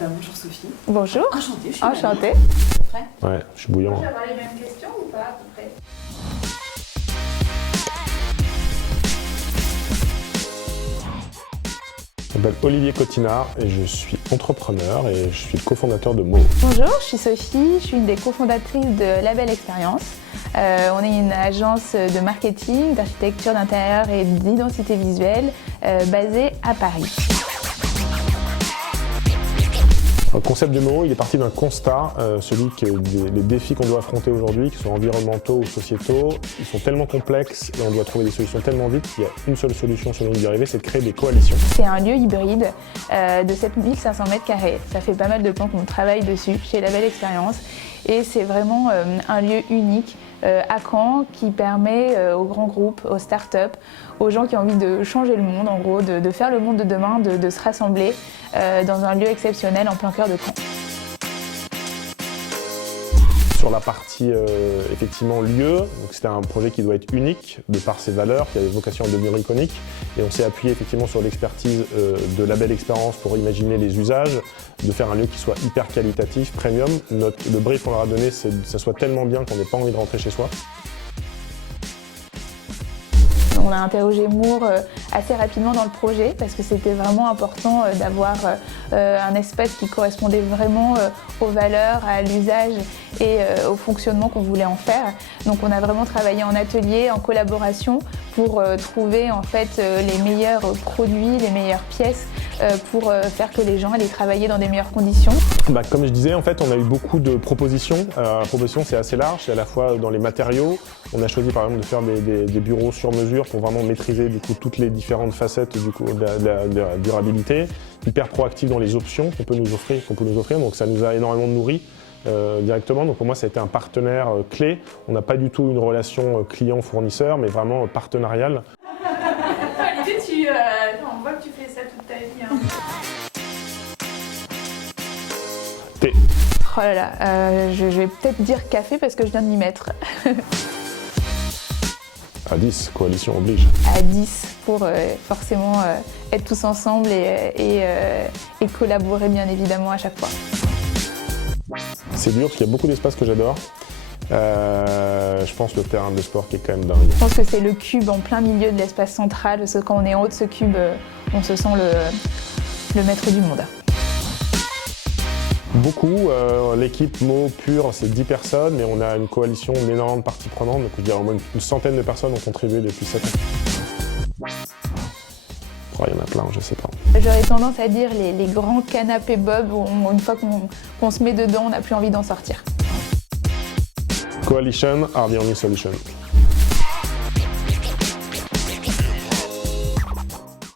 Bonjour Sophie. Bonjour. Enchantée, je suis Enchantée. Prêt? Ouais, je suis bouillant. Je vais avoir les mêmes questions ou pas à peu près? Je m'appelle Olivier Cottinard et je suis entrepreneur et je suis le cofondateur de Mo. Bonjour, je suis Sophie, je suis une des cofondatrices de Label Expérience. On est une agence de marketing, d'architecture d'intérieur et d'identité visuelle basée à Paris. Le concept de Mo, il est parti d'un constat, celui que les défis qu'on doit affronter aujourd'hui, qu'ils soient environnementaux ou sociétaux, ils sont tellement complexes et on doit trouver des solutions tellement vite qu'il y a une seule solution selon nous d'y arriver, c'est de créer des coalitions. C'est un lieu hybride de 7500 m². Ça fait pas mal de temps qu'on travaille dessus chez Label Expérience et c'est vraiment un lieu unique à Caen qui permet aux grands groupes, aux startups, aux gens qui ont envie de changer le monde, en gros, de faire le monde de demain, de se rassembler dans un lieu exceptionnel en plein cœur de Caen. Sur la partie effectivement lieu, c'était un projet qui doit être unique de par ses valeurs, qui avait vocation à devenir iconique. Et on s'est appuyé effectivement sur l'expertise de Label Expérience pour imaginer les usages, de faire un lieu qui soit hyper qualitatif, premium. Le brief qu'on leur a donné, c'est que ça soit tellement bien qu'on n'ait pas envie de rentrer chez soi. On a interrogé Moore assez rapidement dans le projet parce que c'était vraiment important d'avoir un espace qui correspondait vraiment aux valeurs, à l'usage et au fonctionnement qu'on voulait en faire. Donc on a vraiment travaillé en atelier, en collaboration pour trouver en fait les meilleurs produits, les meilleures pièces pour faire que les gens allaient travailler dans des meilleures conditions. Comme je disais, en fait, on a eu beaucoup de propositions. La proposition, c'est assez large, c'est à la fois dans les matériaux. On a choisi par exemple de faire des bureaux sur mesure pour vraiment maîtriser du coup toutes les différentes facettes du coup, de la durabilité. Hyper proactif dans les options qu'on peut nous offrir, donc ça nous a énormément nourri directement. Donc pour moi, ça a été un partenaire clé. On n'a pas du tout une relation client-fournisseur, mais vraiment partenariale. L'idée, on voit que tu fais ça toute ta vie. Hein. Thé. Oh là là, je vais peut-être dire café parce que je viens de m'y mettre. À 10, coalition oblige. À 10 pour forcément être tous ensemble et collaborer bien évidemment à chaque fois. C'est dur parce qu'il y a beaucoup d'espaces que j'adore. Je pense le terrain de sport qui est quand même dingue. Je pense que c'est le cube en plein milieu de l'espace central, parce que quand on est en haut de ce cube, on se sent le maître du monde. Beaucoup, l'équipe Mo pure, c'est 10 personnes, mais on a une coalition d'énormément de parties prenantes, donc je dirais au moins une centaine de personnes ont contribué depuis 7 ans. Oh, il y en a plein, je sais pas. J'aurais tendance à dire les grands canapés Bob, où une fois qu'on se met dedans, on n'a plus envie d'en sortir. Coalition are the only solution.